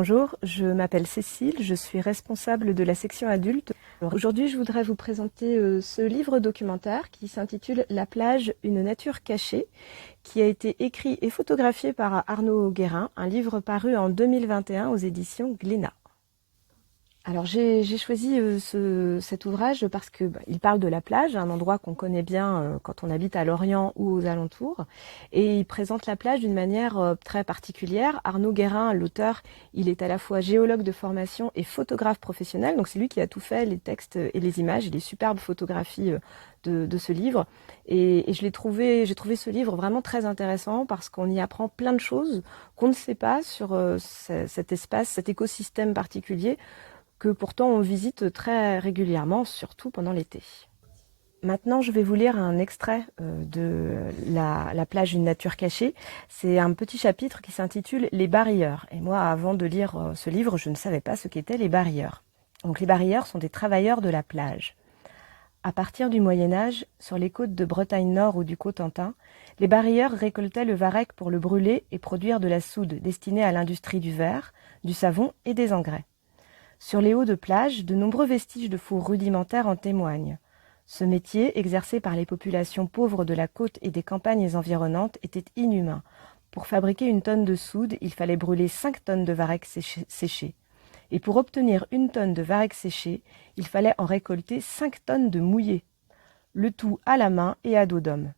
Bonjour, je m'appelle Cécile, je suis responsable de la section adulte. Aujourd'hui, je voudrais vous présenter ce livre documentaire qui s'intitule La plage, une nature cachée, qui a été écrit et photographié par Arnaud Guérin, un livre paru en 2021 aux éditions Glénat. Alors j'ai choisi cet ouvrage parce que il parle de la plage, un endroit qu'on connaît bien quand on habite à Lorient ou aux alentours, et il présente la plage d'une manière très particulière. Arnaud Guérin, l'auteur, il est à la fois géologue de formation et photographe professionnel, donc c'est lui qui a tout fait, les textes et les images, et les superbes photographies de ce livre. Et j'ai trouvé ce livre vraiment très intéressant parce qu'on y apprend plein de choses qu'on ne sait pas sur cet espace, cet écosystème particulier que pourtant on visite très régulièrement, surtout pendant l'été. Maintenant, je vais vous lire un extrait de la plage d'une nature cachée. C'est un petit chapitre qui s'intitule « Les barilleurs ». Et moi, avant de lire ce livre, je ne savais pas ce qu'étaient les barilleurs. Donc les barilleurs sont des travailleurs de la plage. À partir du Moyen-Âge, sur les côtes de Bretagne Nord ou du Cotentin, les barilleurs récoltaient le varech pour le brûler et produire de la soude destinée à l'industrie du verre, du savon et des engrais. Sur les hauts de plage, de nombreux vestiges de fours rudimentaires en témoignent. Ce métier, exercé par les populations pauvres de la côte et des campagnes environnantes, était inhumain. Pour fabriquer une tonne de soude, il fallait brûler 5 tonnes de varech séché. Et pour obtenir une tonne de varech séché, il fallait en récolter 5 tonnes de mouillé. Le tout à la main et à dos d'homme.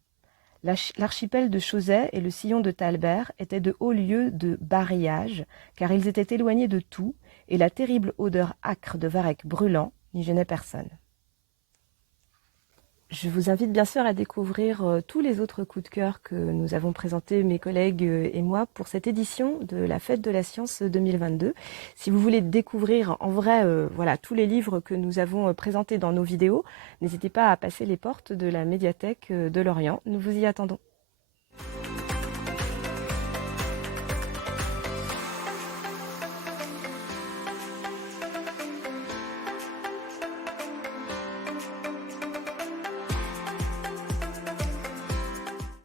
L'archipel de Chauzet et le sillon de Talbert étaient de hauts lieux de barillage, car ils étaient éloignés de tout, et la terrible odeur âcre de varech brûlant n'y gênait personne. Je vous invite bien sûr à découvrir tous les autres coups de cœur que nous avons présentés, mes collègues et moi, pour cette édition de la Fête de la Science 2022. Si vous voulez découvrir en vrai voilà, tous les livres que nous avons présentés dans nos vidéos, n'hésitez pas à passer les portes de la médiathèque de Lorient. Nous vous y attendons.